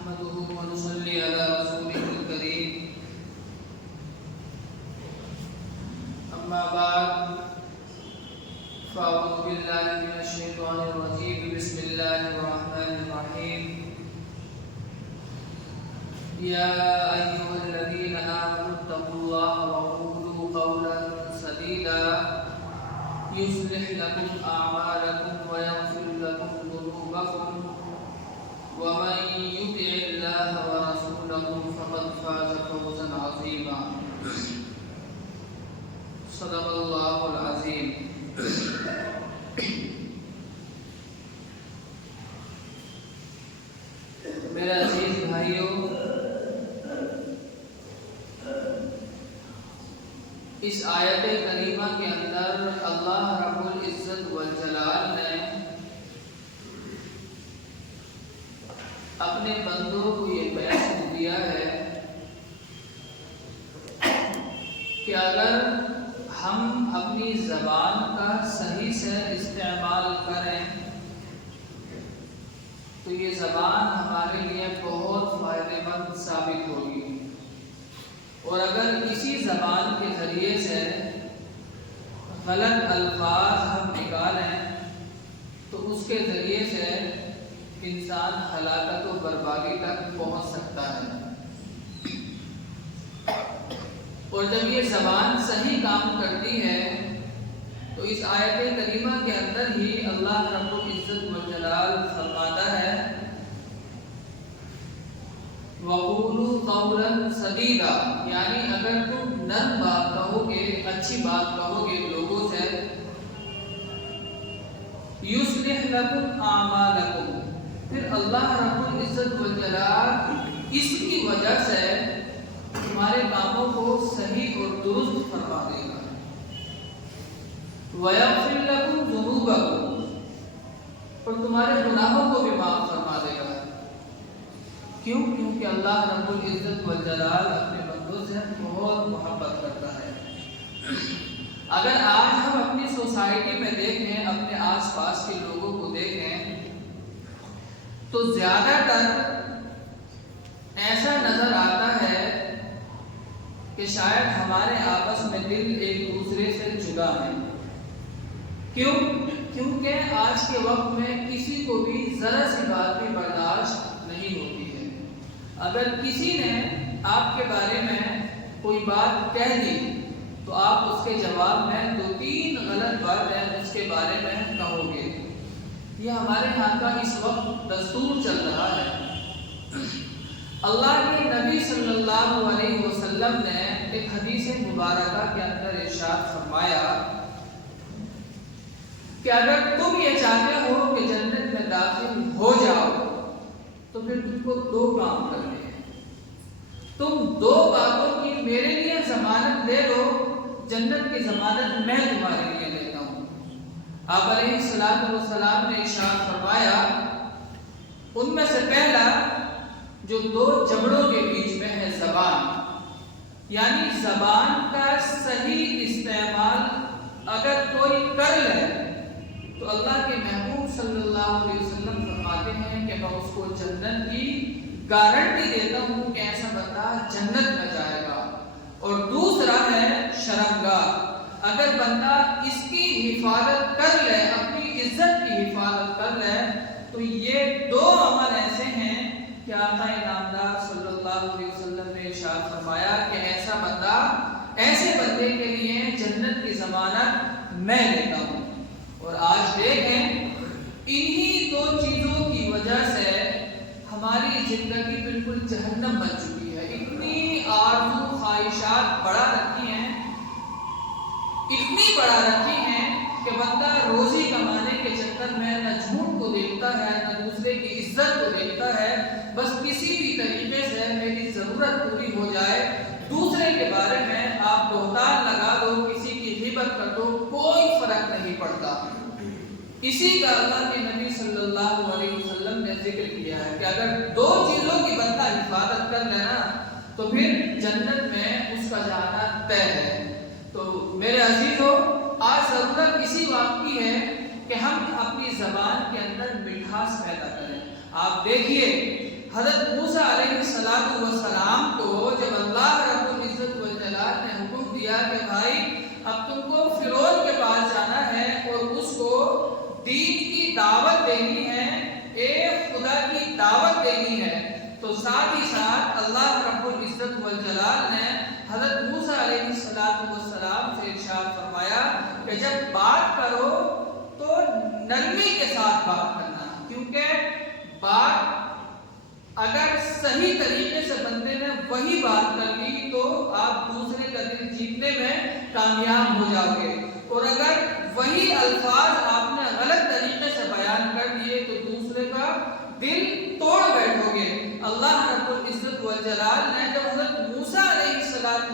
نحمده ونصلي على رسوله الكريم أما بعد فأعوذ بالله من الشيطان الرجيم بسم الله الرحمن الرحيم يا أيها الذين آمنوا اتقوا الله وقولوا قولا سديدا يصلح لكم أعمالكم ويغفر لكم ذنوبكم ومن يطع الله ورسوله فقد فاز فوزا عظيما صدق الله العظيم. میرے عزیز بھائیوں، اس آیت کریمہ کے اندر اللہ رب العزت والجلال نے اپنے بندوں کو یہ پیغام دیا ہے کہ اگر ہم اپنی زبان کا صحیح سے استعمال کریں تو یہ زبان ہمارے لیے بہت فائدہ مند ثابت ہوگی، اور اگر کسی زبان کے ذریعے سے غلط الفاظ ہم نکالیں تو اس کے ذریعے سے انسان ہلاکت و بربادی تک پہنچ سکتا ہے. اور جب یہ زبان صحیح کام کرتی ہے تو اس آیت کریمہ کے اندر ہی اللہ رب العزت والجلال فرماتا ہے وَقُولُوا قَوْلًا سَدِيدًا، یعنی اگر تم نرم بات کہو گے، اچھی بات کہو گے لوگوں سے، يُصْلِحْ لَكُمْ أَعْمَالَكُمْ، پھر اللہ رب العزت والجلال اس کی وجہ سے تمہارے کاموں کو صحیح اور درست فرما دے گا. وَيَغْفِرْ لَكُمْ ذُنُوبَكُمْ، اور تمہارے گناہوں کو بھی معاف فرما دے گا. کیوں؟ کیونکہ اللہ رب العزت والجلال اپنے بندوں سے بہت محبت کرتا ہے. اگر آج ہم اپنی سوسائٹی میں دیکھیں، اپنے آس پاس کے لوگوں کو دیکھیں تو زیادہ تر ایسا نظر آتا ہے کہ شاید ہمارے آپس میں دل ایک دوسرے سے جدا ہے. کیوں؟ کیونکہ آج کے وقت میں کسی کو بھی ذرا سی بات بھی برداشت نہیں ہوتی ہے. اگر کسی نے آپ کے بارے میں کوئی بات کہہ دی تو آپ اس کے جواب میں 2-3 غلط باتیں اس کے بارے میں کہو گے. یہ ہمارے ہاں کا اس وقت دستور چل رہا ہے. اللہ کے نبی صلی اللہ علیہ وسلم نے ایک حدیث مبارکہ کے اندر ارشاد فرمایا کہ اگر تم یہ چاہتے ہو کہ جنت میں داخل ہو جاؤ تو پھر تم کو 2 کام کرنے ہیں. تم 2 باتوں کی میرے لیے ضمانت دے دو، جنت کی ضمانت میں تمہارے لیے دیتا ہوں. آپ علیہ السلام نے ارشاد فرمایا ان میں سے پہلا جو 2 جبڑوں کے بیچ میں ہے زبان، یعنی زبان کا صحیح استعمال اگر کوئی کر لے تو اللہ کے محبوب صلی اللہ علیہ وسلم فرماتے ہیں کہ میں اس کو جنت کی گارنٹی دیتا ہوں کہ ایسا بندہ جنت میں جائے گا. اور دوسرا ہے شرمگاہ، اگر بندہ اس کی حفاظت کر لے، اپنی عزت کی حفاظت کر لے تو یہ 2 عمل ایسے ہیں کہ آقا نامدار صلی اللہ علیہ وسلم نے ارشاد فرمایا کہ ایسا بندہ، ایسے بندے کے لیے جنت کی ضمانت میں لیتا ہوں. اور آج دیکھیں انہی 2 چیزوں کی وجہ سے ہماری زندگی بالکل جہنم بن چکی ہے. اتنی آرزو خواہشات بڑھا رکھی ہیں، اتنی بڑھا رکھی ہیں کہ بندہ روزی کمانے کے چکر میں نہ جھوٹ کو دیکھتا ہے، نہ دوسرے کی عزت کو دیکھتا ہے. بس کسی بھی طریقے سے میری ضرورت پوری ہو جائے، دوسرے کے بارے میں آپ بہتان لگا دو، کسی کی غیبت کر دو، کوئی فرق نہیں پڑتا. اسی کا اللہ کے نبی صلی اللہ علیہ وسلم نے ذکر کیا ہے کہ اگر 2 چیزوں کی بندہ حفاظت کر لینا تو پھر جنت میں اس کا جانا طے ہے. تو میرے عزیزو، آج ضرورت اسی بات کی ہے کہ ہم اپنی زبان کے اندر مٹھاس پیدا کریں. آپ دیکھیے حضرت موسیٰ علیہ السلام کو جب اللہ رب العزت والجلال نے حکم دیا کہ بھائی اب تم کو فرعون کے پاس جانا ہے اور اس کو دین کی دعوت دینی ہے، ایک خدا کی دعوت دینی ہے، تو ساتھ ہی ساتھ اللہ رب العزت والجلال نے حضرت موسیٰ علیہ السلام سے ارشاد فرمایا کہ جب بات کرو تو نرمی کے ساتھ بات کرنا، کیونکہ بات اگر صحیح طریقے سے بندے نے وہی بات کر لی تو آپ دوسرے کا دل جیتنے میں کامیاب ہو جاؤ گے، اور اگر وہی الفاظ آپ نے غلط طریقے سے بیان کر دیے تو دوسرے کا دل توڑ بیٹھو گے۔ اللہ رب العزت والجلال نے جب حضرت موسیٰ علیہ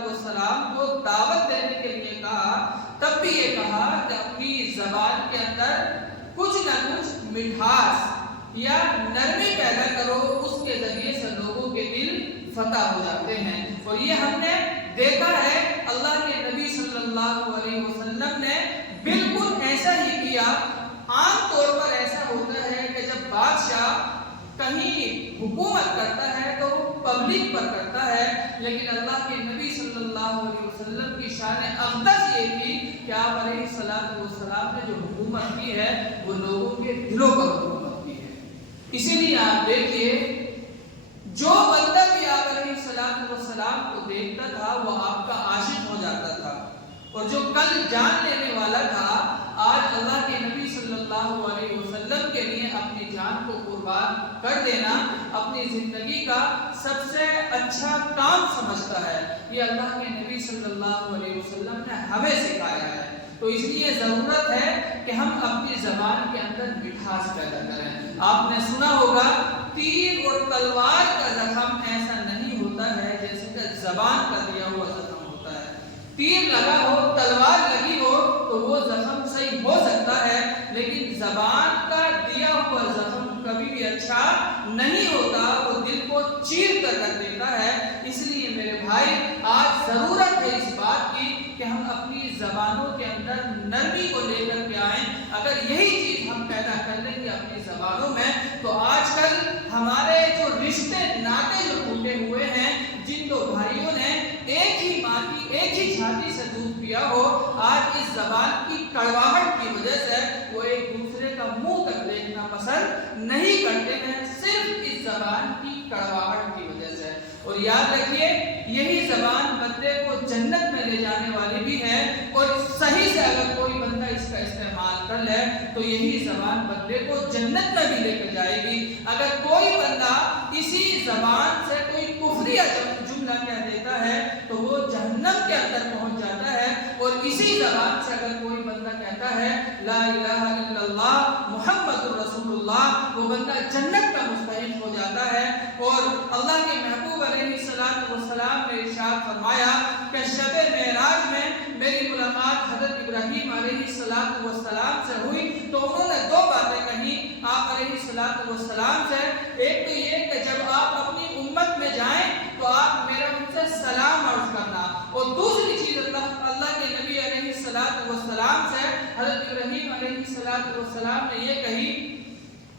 السلام کو دعوت دینے کے لیے کہا تب بھی یہ کہا کہ اپنی زبان کے اندر کچھ نہ کچھ مٹھاس یا نرمی پیدا کرو، اس کے ذریعے سے لوگوں کے دل فتح ہو جاتے ہیں، اور یہ ہم نے دیکھا ہے اللہ کے نبی صلی اللہ علیہ وسلم نے بالکل ایسا ہی کیا۔ عام طور پر ایسا ہوتا ہے کہ جب بادشاہ کہیں حکومت کرتا ہے تو وہ پبلک پر کرتا ہے، لیکن اللہ کے نبی صلی اللہ علیہ وسلم کی شان اقدس یہ تھی کہ آپ علیہ السلام نے جو حکومت کی ہے وہ لوگوں کے دلوں پر حکومت کی ہے۔ اسی لیے آپ دیکھیے جو بندہ بھی آپ علیہ السلام کو دیکھتا تھا وہ آپ کا عاشق ہو جاتا تھا، اور جو کل جان لینے والا تھا آج اللہ کے نبی صلی اللہ علیہ وسلم کے لیے اپنی جان کو قربان کر دینا اپنی زندگی کا سب سے اچھا کام سمجھتا ہے۔ یہ اللہ کے نبی صلی اللہ علیہ وسلم نے ہمیں سکھایا ہے، تو اس لیے ضرورت ہے کہ ہم اپنی زبان کے اندر مٹھاس پیدا کریں۔ آپ نے سنا ہوگا تیر اور تلوار کا زخم ایسا نہیں ہوتا ہے جیسے کہ زبان کا دیا ہوا زخم ہوتا ہے۔ تیر لگا ہو، تلوار لگی ہو تو وہ زخم صحیح ہو سکتا ہے، لیکن زبان کا دیا ہوا زخم کبھی بھی اچھا نہیں ہوتا، وہ دل کو چیر کر رکھ دیتا ہے۔ اس لیے میرے بھائی آج ضرورت ہے اس بات کی کہ ہم اپنی زبانوں کے اندر نرمی کو لے کر کے آئیں۔ اگر یہی چیز ہم پیدا کر لیں گے اپنی زبانوں میں تو آج کل ہمارے جو رشتے ناطے جو ٹوٹے ہوئے ہیں، جن دو بھائیوں نے ایک ہی ماں کی ایک ہی چھاتی سے دودھ پیا ہو، آج اس زبان کی کڑواہٹ کی وجہ سے وہ ایک دوسرے کا منہ تک دیکھنا پسند نہیں کرتے ہیں، صرف اس زبان کی کڑواہٹ کی وجہ سے۔ اور یاد رکھیے یہی زبان بندے کو جنت میں لے جانے والی بھی ہے، اور صحیح سے اگر کوئی بندہ اس کا استعمال کر لے تو یہی زبان بندے کو جنت میں بھی لے کر جائے گی۔ اگر کوئی بندہ اسی زبان سے کوئی کفریہ جملہ کہہ دیتا ہے تو وہ جہنم کے اندر پہنچ جاتا ہے، اور اسی زبان سے اگر کوئی بندہ کہتا ہے لا الہ الا اللہ محمد رسول اللہ، وہ بندہ جنت کا مستحق ہو جاتا ہے۔ اور اللہ کے محبوب علیہ السلام نے ارشاد فرمایا کہ شب معراج میں میری ملاقات حضرت ابراہیم علیہ السلام سے ہوئی تو انہوں نے دو باتیں کہی آپ علیہ السلام سے۔ ایک تو یہ کہ جب آپ اپنی امت میں جائیں تو آپ میرا ان سے سلام عرض کرنا، اور دوسری چیز اللہ کے نبی علیہ السلام سے حضرت ابراہیم علیہ السلام نے یہ کہی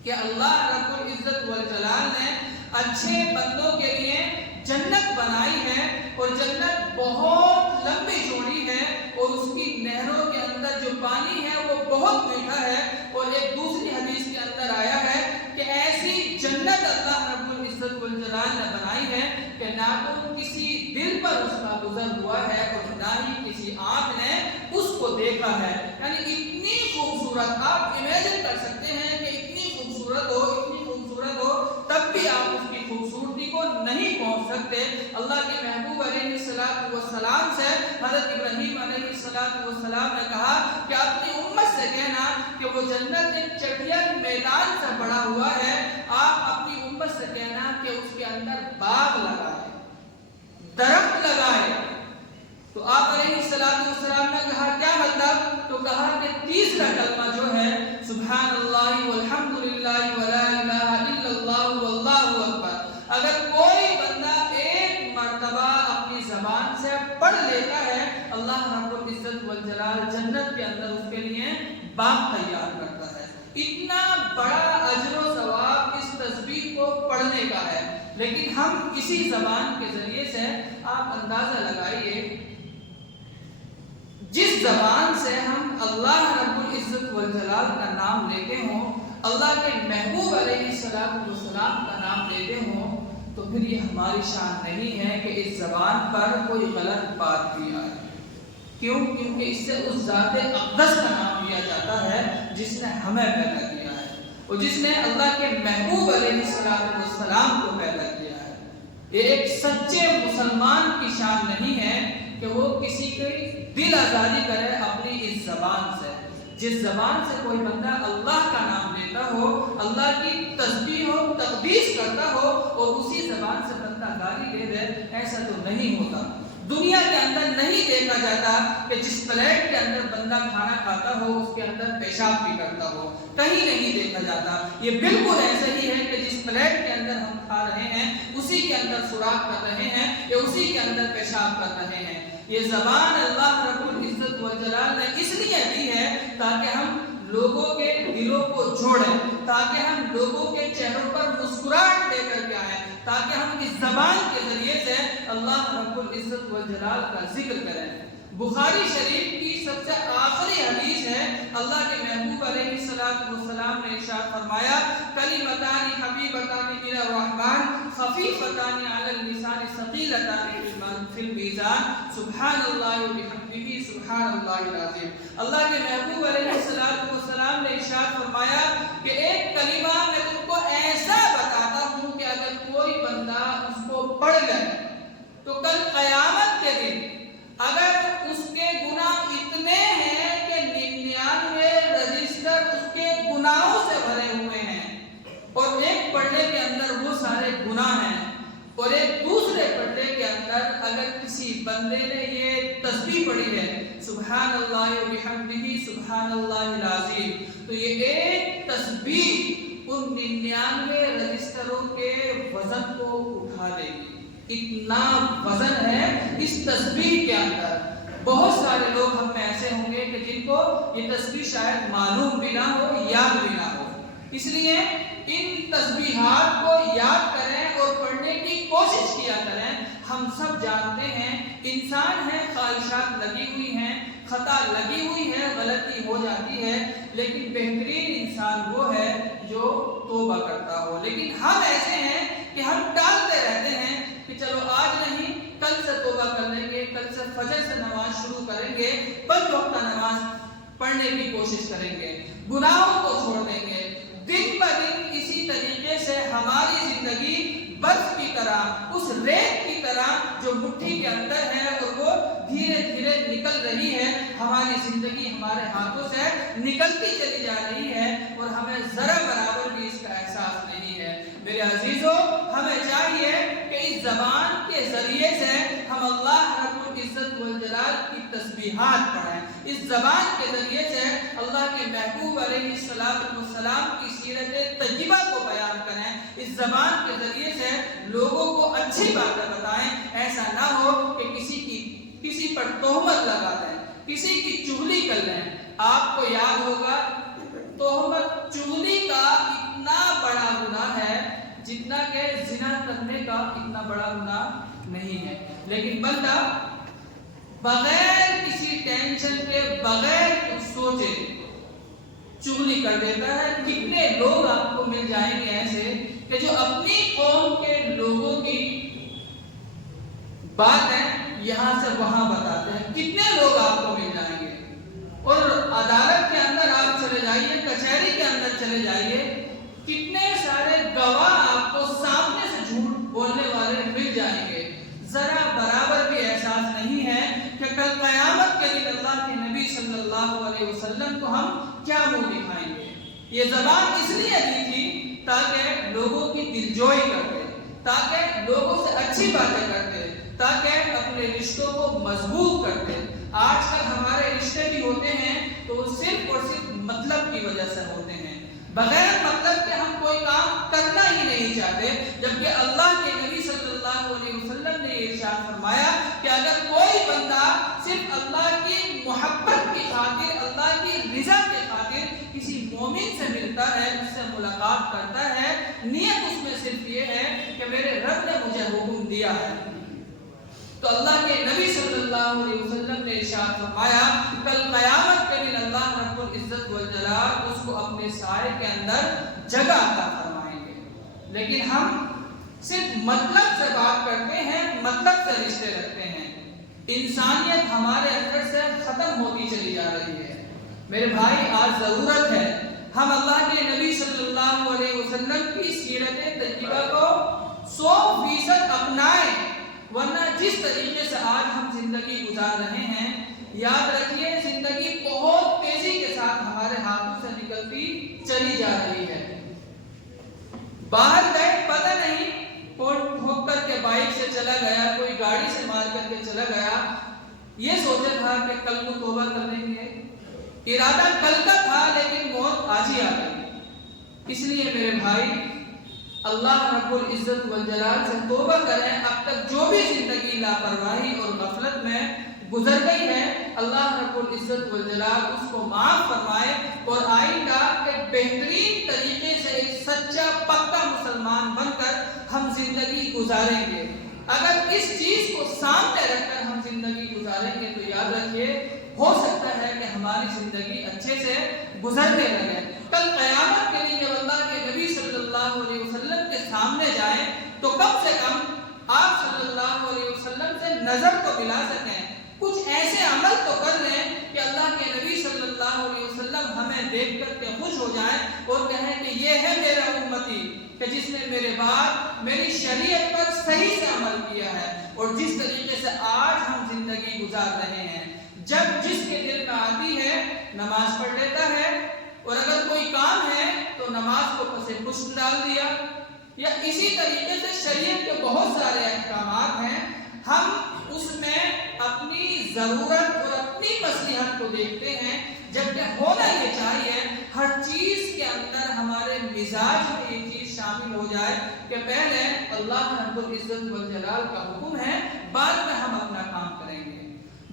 کہ اللہ رب العزت والجلال نے اچھے بندوں کے لیے جنت بنائی ہے، اور جنت بہت لمبی چوڑی ہے، اور اس کی نہروں کے اندر جو پانی ہے وہ بہت میٹھا ہے۔ اور ایک دوسری حدیث کے اندر آیا ہے کہ ایسی جنت اللہ رب العزت والجلال نے بنائی ہے کہ نہ تو کسی دل پر اس کا گزر ہوا ہے اور نہ ہی کسی آنکھ نے اس کو دیکھا ہے۔ یعنی اتنی خوبصورت، آپ امیجن کر سکتے ہیں کہ اتنی خوبصورت ہو تب بھی آپ اس کی خوبصورتی کو نہیں پہنچ سکتے۔ اللہ کے محبوب علیہ السلام سے حضرت ابراہیم علیہ السلام نے کہا کہ اپنی امت سے کہنا کہ وہ جنت ایک چٹیا میدان سے بڑا ہوا ہے، آپ اپنی امت سے کہنا کہ اس کے اندر باغ لگائے، درخت لگائے۔ تو آپ علیہ السلام نے کہا کیا مطلب؟ تو کہا کہ تیسرا کلمہ جو ہے سبحان اللہ والحمد للہ ولا الہ الا اللہ واللہ اکبر، اگر کوئی بندہ ایک مرتبہ اپنی زبان سے پڑھ لیتا ہے اللہ رب العزت والجلال جنت کے اندر اس کے لیے باغ تیار کرتا ہے۔ اتنا بڑا اجر و ثواب اس تسبیح کو پڑھنے کا ہے، لیکن ہم اسی زبان کے ذریعے سے آپ اندازہ لگائیے، جس زبان سے ہم اللہ رب العزت والجلال کا نام لیتے ہوں، اللہ کے محبوب علیہ السلام کا نام لیتے ہوں، تو پھر یہ ہماری شان نہیں ہے کہ اس زبان پر کوئی غلط بات بھی آئے۔ کیوں؟ کیونکہ اس سے اس ذات اقدس کا نام لیا جاتا ہے جس نے ہمیں پیدا کیا ہے اور جس نے اللہ کے محبوب علیہ السلام کو پیدا کیا ہے۔ یہ ایک سچے مسلمان کی شان نہیں ہے کہ وہ کسی کی دل آزادی کرے اپنی اس زبان سے۔ جس زبان سے کوئی بندہ اللہ کا نام لیتا ہو، اللہ کی تسبیح و تقدیس کرتا ہو اور اسی زبان سے بندہ گالی دے دے، ایسا تو نہیں ہوتا۔ دنیا کے اندر نہیں دیکھا جاتا کہ جس پلیٹ کے اندر بندہ کھانا کھاتا ہو اس کے اندر پیشاب بھی کرتا ہو، کہیں نہیں دیکھا جاتا۔ یہ بالکل ایسا ہی ہے کہ جس پلیٹ کے اندر ہم کھا رہے ہیں اسی کے اندر سوراخ کر رہے ہیں یا اسی کے اندر پیشاب کر رہے ہیں۔ یہ زبان اللہ رب العزت والجلال نے اس لیے دی ہے تاکہ ہم لوگوں کے دلوں کو جوڑیں، تاکہ ہم لوگوں کے چہروں پر مسکراہٹ لے کر کے آئیں، تاکہ ہم اس زبان کے ذریعے سے اللہ رب العزت والجلال کا ذکر کریں۔ بخاری شریف کی سب سے آخری حدیث ہے، اللہ کے محبوب علیہ السلام نے ارشاد فرمایا، کلمتان حبیبتان الی الرحمن خفیفتان علی اللسان ثقیلتان فی المیزان سبحان اللہ و بحمدہ سبحان اللہ العظیم۔ اللہ کے محبوب علیہ السلام نے ارشاد فرمایا کہ ایک کلمہ میں تم کو ایسا بتاتا ہوں کہ اگر کوئی بندہ اس کو پڑھ لے تو کل قیامت کے دن اگر اس کے گناہ اتنے ہیں کہ 99 رجسٹر اس کے گناہوں سے بھرے ہوئے ہیں اور ایک پڑھنے کے اندر وہ سارے گناہ ہیں، اور ایک دوسرے پڑھنے کے اندر اگر کسی بندے نے یہ تسبیح پڑھی ہے سبحان اللہ و بحمدہ سبحان اللہ العظیم، تو یہ ایک تسبیح ان 99 رجسٹروں کے وزن کو اٹھا دے گی۔ اتنا وزن ہے اس تسبیح کے اندر۔ بہت سارے لوگ ہم میں ایسے ہوں گے کہ جن کو یہ تسبیح شاید معلوم بھی نہ ہو، یاد بھی نہ ہو، اس لیے ان تسبیحات کو یاد کریں اور پڑھنے کی کوشش کیا کریں۔ ہم سب جانتے ہیں انسان ہے، خواہشات لگی ہوئی ہیں، خطا لگی ہوئی ہے، غلطی ہو جاتی ہے، لیکن بہترین انسان وہ ہے جو توبہ کرتا ہو۔ لیکن ہم ایسے ہیں کہ ہم ٹالتے رہتے ہیں کہ چلو آج نہیں، کل سے توبہ کر لیں گے، کل سے فجر سے نماز شروع کریں گے، 5 وقت نماز پڑھنے کی کوشش کریں گے، گناہوں کو چھوڑ دیں گے۔ دن بدن اسی طریقے سے ہماری زندگی برف کی طرح، اس ریت کی طرح جو مٹھی کے اندر ہے اور وہ دھیرے دھیرے نکل رہی ہے، ہماری زندگی ہمارے ہاتھوں سے نکلتی چلی جا رہی ہے اور ہمیں ذرا برابر بھی اس کا احساس نہیں ہے۔ میرے عزیزو، ہمیں چاہیے کہ اس زبان کے ذریعے سے ہم اللہ رب العزت والجلال کی تسبیحات پڑھیں، اس زبان کے ذریعے سے اللہ کے محبوب علیہ السلام کی سیرت طیبہ کو بیان کریں، اس زبان کے ذریعے سے لوگوں کو اچھی باتیں بتائیں۔ ایسا نہ ہو کہ کسی پر تہمت لگا دیں، کسی کی چغلی کر لیں۔ آپ کو یاد ہوگا تہمت چغلی کا اتنا بڑا گناہ ہے جتنا کہ زنا کرنے کا اتنا بڑا گناہ نہیں ہے، لیکن بندہ بغیر کسی ٹینشن کے، بغیر کچھ سوچے چغلی کر دیتا ہے۔ کتنے لوگ آپ کو مل جائیں گے ایسے کہ جو اپنی قوم کے لوگوں کی باتیں یہاں سے وہاں بتاتے ہیں، کتنے لوگ آپ کو مل جائیں گے۔ اور عدالت کے اندر آپ چلے جائیے، کچہری کے اندر چلے جائیے، کتنے سارے گواہ آپ کو سامنے سے جھوٹ بولنے والے مل جائیں گے۔ ذرا برابر بھی احساس نہیں ہے کہ کل قیامت کے دن اللہ کے نبی صلی اللہ علیہ وسلم کو ہم کیا منہ دکھائیں گے۔ یہ زبان اس لیے دی تھی تاکہ لوگوں کی دلجوئی کرتے، تاکہ لوگوں سے اچھی باتیں کرتے، تاکہ اپنے رشتوں کو مضبوط کرتے۔ آج کل ہمارے رشتے بھی ہوتے ہیں تو صرف اور صرف مطلب کی وجہ سے ہوتے ہیں، بغیر مطلب کے ہم کوئی کام کرنا ہی نہیں چاہتے، جبکہ اللہ کے نبی صلی اللہ علیہ وسلم نے ارشاد فرمایا کہ اگر کوئی بندہ صرف اللہ کی محبت کی خاطر، اللہ کی رضا کی خاطر کسی مومن سے ملتا ہے، اس سے ملاقات کرتا ہے، نیت اس میں صرف یہ ہے دیا ہے۔ تو اللہ کے نبی صلی اللہ علیہ وسلم نے ارشاد فرمایا کل قیامت کے دن اللہ رب العزت والجلال اس کو اپنے سائے کے اندر جگہ عطا فرمائیں گے۔ لیکن ہم صرف مطلب سے بات کرتے ہیں، مطلب سے رشتے رکھتے ہیں، انسانیت ہمارے اندر سے ختم ہوتی چلی جا رہی ہے۔ میرے بھائی آج ضرورت ہے ہم اللہ کے نبی صلی اللہ علیہ وسلم کی سیرت طیبہ کو 100% اپنائیں، ورنہ جس طریقے سے آج ہم زندگی گزار رہے ہیں، یاد رکھیے زندگی بہت تیزی کے ساتھ ہمارے ہاتھوں سے نکلتی چلی جا رہی ہے۔ باہر گئے پتہ نہیں کون ٹھوک کر کے بائک سے چلا گیا، کوئی گاڑی سے مار کر کے چلا گیا، یہ سوچا تھا کہ کل کو توبہ کر لیں گے، ارادہ کل کا تھا لیکن موت آج ہی آ گئی۔ اس لیے میرے بھائی اللہ رب العزت والجلال سے توبہ کریں۔ اب تک جو بھی زندگی لاپرواہی اور غفلت میں گزر گئی ہے، اللہ رب العزت والجلال اس کو معاف فرمائے اور آئندہ ایک بہترین طریقے سے ایک سچا پکا مسلمان بن کر ہم زندگی گزاریں گے۔ اگر اس چیز کو سامنے رکھ کر ہم زندگی گزاریں گے تو یاد رکھیے ہو سکتا ہے کہ ہماری زندگی اچھے سے گزرنے لگے۔ کل قیامت کے دن جب اللہ کے نبی صلی اللہ علیہ وسلم کے سامنے جائیں تو کم سے کم آپ صلی اللہ علیہ وسلم سے نظر تو ملا سکیں، کچھ ایسے عمل تو کر لیں کہ اللہ کے نبی صلی اللہ علیہ وسلم ہمیں دیکھ کر کے خوش ہو جائیں اور کہیں کہ یہ ہے میرا امتی کہ جس نے میرے بعد میری شریعت پر صحیح سے عمل کیا ہے۔ اور جس طریقے سے آج ہم زندگی گزار رہے ہیں، جب جس کے دل میں آتی ہے نماز پڑھ لیتا ہے، اور اگر کوئی کام ہے تو نماز کو پسے پشت ڈال دیا، یا اسی طریقے سے شریعت کے بہت سارے احکامات ہیں، ہم اس میں اپنی ضرورت اور اپنی مصلحت کو دیکھتے ہیں، جبکہ ہونا یہ چاہیے ہر چیز کے اندر ہمارے مزاج میں یہ چیز شامل ہو جائے کہ پہلے اللہ رب العزت والجلال کا حکم ہے، بعد میں ہم اپنا کام کریں گے۔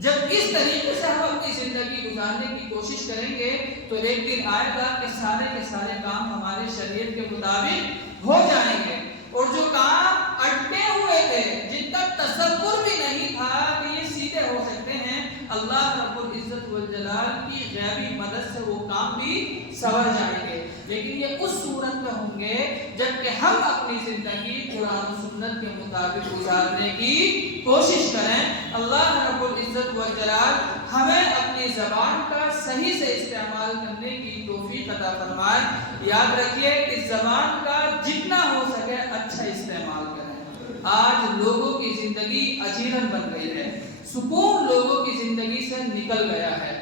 جب اس طریقے سے ہم اپنی زندگی گزارنے کی کوشش کریں گے تو ایک دن آئے گا کہ سارے کے سارے کام ہمارے شریعت کے مطابق ہو جائیں گے، اور جو کام اٹکے ہوئے تھے، جن کا تصور بھی نہیں تھا کہ یہ سیدھے ہو سکتے ہیں، اللہ رب العزت والجلال کی غیبی مدد سے وہ کام بھی سنور جائیں گے۔ لیکن یہ اس صورت میں ہوں گے جبکہ ہم اپنی زندگی قرآن و سنت کے مطابق گزارنے کی کوشش کریں۔ اللہ رب العزت والجلال ہمیں اپنی زبان کا صحیح سے استعمال کرنے کی توفیق عطا فرمائے۔ یاد رکھیے اس زبان کا جتنا ہو سکے اچھا استعمال کریں۔ آج لوگوں کی زندگی اجیرن بن گئی ہے، سکون لوگوں کی زندگی سے نکل گیا ہے۔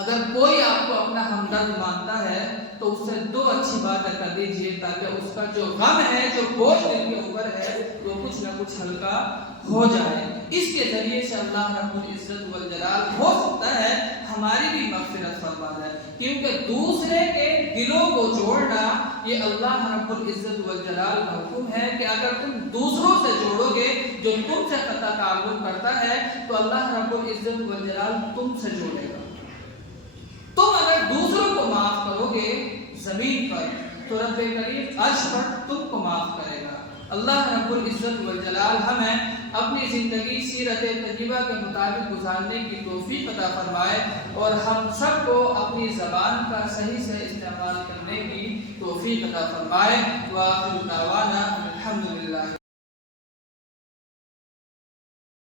اگر کوئی آپ کو اپنا ہمدرد مانتا ہے تو اس سے دو اچھی باتیں کر دیجئے تاکہ اس کا جو غم ہے، جو بوجھ دل کے اوپر ہے، وہ کچھ نہ کچھ ہلکا ہو جائے۔ اس کے ذریعے سے اللہ رب العزت والجلال ہو سکتا ہے ہماری بھی مغفرت فرما دے، کیونکہ دوسرے کے دلوں کو جوڑنا یہ اللہ رب العزت والجلال کا حکم ہے کہ اگر تم دوسروں سے جوڑو گے جو تم سے قطع تعلق کرتا ہے تو اللہ رب العزت والجلال تم سے جوڑے گا۔ تم اگر دوسروں کو معاف کرو گے زمین پر تو رب کریم عرش پر تم کو معاف کرے گا۔ اللہ رب العزت والجلال ہمیں اپنی زندگی سیرت طیبہ کے مطابق گزارنے کی توفیق عطا فرمائے اور ہم سب کو اپنی زبان کا صحیح سے استعمال کرنے کی توفیق عطا فرمائے۔ وآخر دعوانا